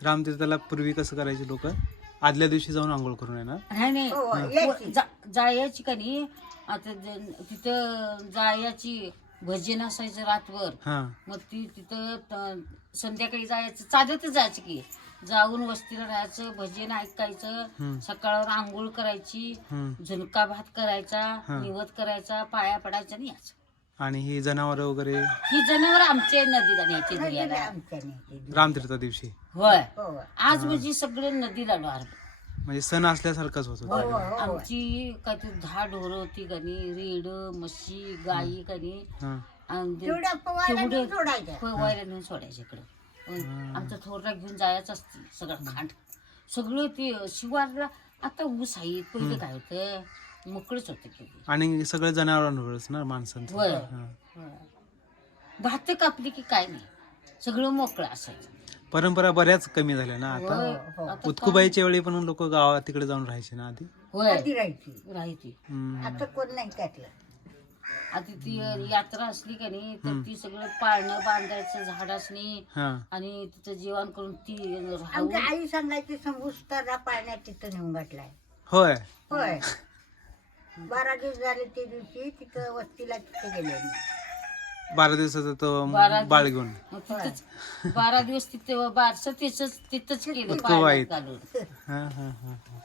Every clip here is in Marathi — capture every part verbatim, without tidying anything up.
रामतीर्थाला पूर्वी कसं करायचे लोक, आदल्या दिवशी जाऊन आंघोळ करून येणार. नाही नाही जा- जायची का नाही आता ज- तिथं जायची भजन असायचं रातभर. हा मग ती तिथं त- संध्याकाळी जायचं, चालतच जायचं की, जाऊन वस्तीला राहायचं, भजन ऐकायचं, हम्म. सकाळवर आंघोळ करायची, हम्म. झुणका भात करायचा, हा. निवद करायचा, पाया पडायचा आणि यायचं. आणि ही जनावर वगैरे ही जनावर आमच्या नदीला न्यायची दर्याला. रामतीर्था दिवशी. होय आज म्हणजे सगळे नदीला डोहार. म्हणजे सण असल्यासारखाच होत होता. आमची काहीतरी दहा ढोरं होती कनी, रेड, म्हशी, गाई कनी, हा. फवायला नेऊन सोडायचे इकडं. आमचा थोरला घेऊन जायचं असते सगळं खांड सगळं ते शिवारला. आता ऊस आहे, पहिलं काय होतं मोकळच होतं की. आणि सगळं जनावरांवरच ना माणसांचं. होय भात कापली की काय नाही, सगळं मोकळं असायचं. परंपरा बऱ्याच कमी झाल्या ना आता. आता उत्कुबाईच्या वेळी पण लोक गावात तिकडे जाऊन राहायचे ना आधी. होय राहायची राहायची हम्म. आता कोण नाही त्यातलं. आता ती यात्रा असली का नाही तर ती सगळं पाळणं बांधायचं झाडासनी हा. आणि तिथं जेवण करून ती राहून. आमची आई सांगायची संबुस्तारा पाळण्यात तिथं नेऊन घातलाय. होय होय बारा दिवस झाले ते दिवशी तिथं वस्तीला तिथे गेले मी. बारा दिवसाचा तो बारा बाळ घेऊन. मग तिथंच बारा दिवस तिथे बारस तिथंच तिथंच केलं उत्कुबाईत. पाळण्यात घालून. हा हा हा हा.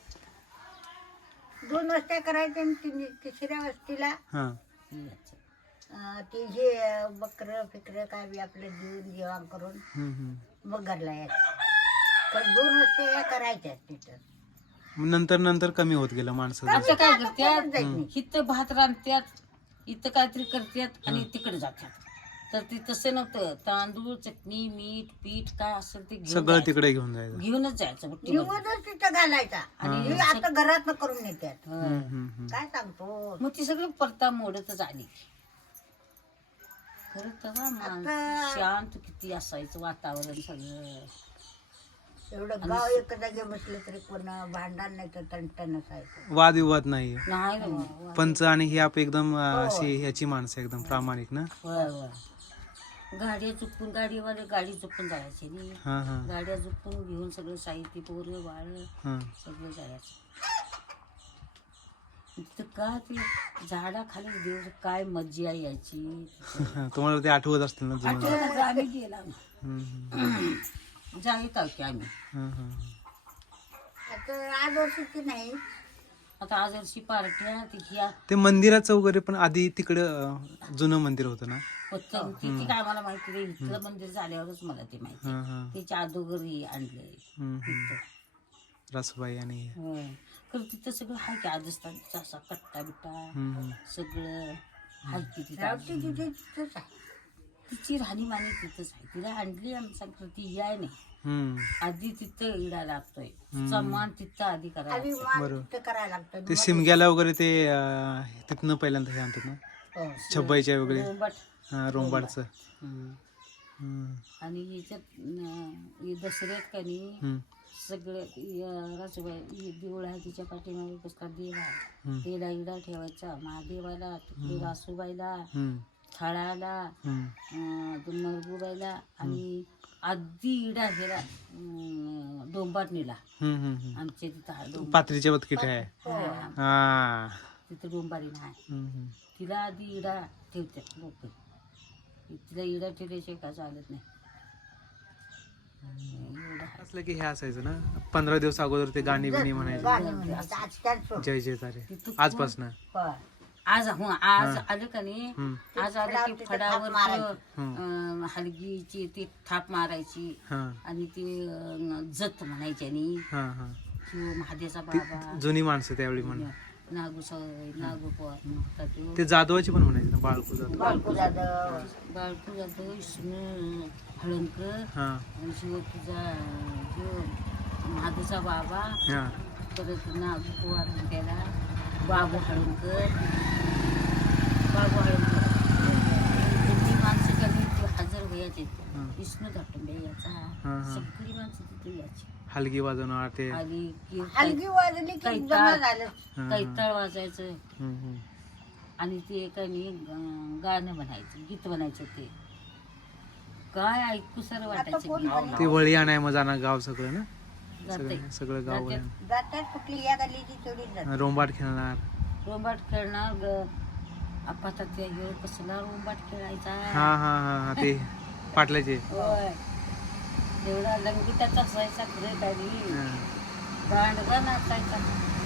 दोन वस्त्या करायच्या आणि तिन्ही- तिसऱ्या वस्तीला हा. अं, ते हे बकर फिकर काय बी आपलं देऊन जेवण करून हम्म, हम्म. मग घरला यायचं. तर दोन वस्त्या या करायच्या तिथं. मग नंतर नंतर कमी होत गेलं माणसं. आता काय कोण जात करत्यात, नाही. इथं भात रांधत्यात, इथं काहीतरी करत्यात आणि तिकडे जातात. तर ते तसं नव्हतं, तांदूळ चटणी मीठ पीठ काय असेल ते घेऊन सगळं जायचं. तिकडे घेऊन जायचं. घेऊनच जायचं बुट्टीवर. निवडच तिथं घालायचा आणि हे आता घरात करून नेत्यात. हं. हम्म, हम्म. काय सांगतो मग ती सगळी परता मोडतच आली. खरं तेव्हा माणसं शांत किती असायचं वातावरण सगळं. एवढं गाव एक जागे बसलं तरी कोण भांडण नाही तर तणतण नसायचं. वादविवाद नाही. नाही ना मग. पंच आणि ही आप एकदम अं, अशी ह्याची माणसं एकदम प्रामाणिक ना. होय होय. गाड्या चुकून गाडीवाले गाडी चुकून जायची नाही. हा हा गाड्या चुकून घेऊन सगळं साहित्य पोरं बाळ हा. सगळं जायचं. तिथं का ते झाडाखाली दिवस काय मज्जा यायची. तुम्हाला ते आठवत असतील ना जुनं. आठवलं आम्ही गेला हम्म, हम्म. जाईत आहो की आम्ही. हा, हा. आता आज वर्षीची नाही. आता आज वर्षी पार्ट्या ती ह्या ते मंदिराचं वगैरे पण आधी तिकडं अं, जुनं मंदिर होतं ना. होतं ती ती काय मला माहिती नाही. इथलं मंदिर झाल्यावरच मला ते माहिती. हा हा. त्याच्या अगोदर आणलंय हम्म, हम्म. तिथं. रासूबाई आणि हे. होय. खरं तिथं सगळं हाय की आजस्थानचा असा कट्टा बिट्टा हम्म, हम्म. सगळं हाय की तिथं. रावटी तिथे तिथंच आहे. तिची राहणीमानी तिथंच आहे. तिला आणली आम्ही सांगतो ती याय नाही. हम्म. आधी तिथं इडा लागतोय. तिचा मान तिथं आधी करायला आधी लागतोय. मान बरोबर. तिथं करायला लागतं. ते शिमग्याला वगैरे ते अं, तिथनं पहिल्यांदा हे आणतात ना. हो. छब्बाईच्या वगैरे रोंबाट. हा, रोंबाडचं. हम्म. हम्म, आणि याच्यात अं, हे दसऱ्यात का नाही हम्म, सगळे राजूबाई देऊळ आहे तिच्या पाठीमागे बसला देव आहे. हम्म. तेला इडा ठेवायचा महादेवाला, तिकडे रासूबाईला, हम्म, थाळाला, हम्म. अं, नरगुबाईला आणि आधी इडा हेला अं, डोंबाटणीला. हम्म, हम्म, हम्म. आमच्या तिथं आहे डोंब- पात्रीच्या बदकीट आहे. हा, हा. तिथं डोंबारीला आहे. हम्म, हम्म. तिला आधी इडा ठेवतात लोक. तिला इडा ठेवल्याशिवाय काय चालत नाही. एवढं आहे. असलं की हे असायचं ना, पंधरा दिवस अगोदर ते गाणी बिणी म्हणायचे. गाणी म्हणायचं. आज त्याच जय जय तारे तिथं आजपासून. होय. आज हो आज आलं का नाही, हम्म, आज आलं की तिथं फडावर थाप मारायची. अं, हलगीची ती थाप मारायची हा आणि ती अं, जत म्हणायची आणि हा हा. किंवा महादेचा ती बाबा जुनी माणसं त्यावेळी म्हण. नागू सवय नागू पवार होता तो. ते जाधवाची पण म्हणायचे ना, बाळकू जाधव. बाळकू जाधव. बाळकू जाधव, विष्णू हळणकर हा आणि शिवपूजा जो महादेचा बाबा, हा. परत नागू पवार त्याला बाबू हळणकर, बाबू हळणकर ती माणसं कधी हजर व्हायचे. विष्णू धटंबे याचा हा. सगळी माणसं तिथे यायची. हलगी वाजवणार ते. आली की हलगी वाजली की काही जमा ताळ- झालं. कैताळ वाजायचं हम्म, हम्म. आणि ते काही गाणं म्हणायचं, गीत म्हणायचं ते. काय ऐकू सर आता वाटायचं कोण की. म्हणे? ते वळी आणाय मग जाणार गाव सगळं ना जाते सगळं सगळं गाव जाते. वळी जातात कुठली या गल्लीची चोरी जातात आण- रोंबाट खेळणार रोंबाट खेळणार ग आपा त्या ह्यो कसला रोंबाट खेळायचा हा हा हा हा ते पाटल्याचे होय एवढा लंगुटाचा असायचा खरे काही हा. गांडगा नाचायचा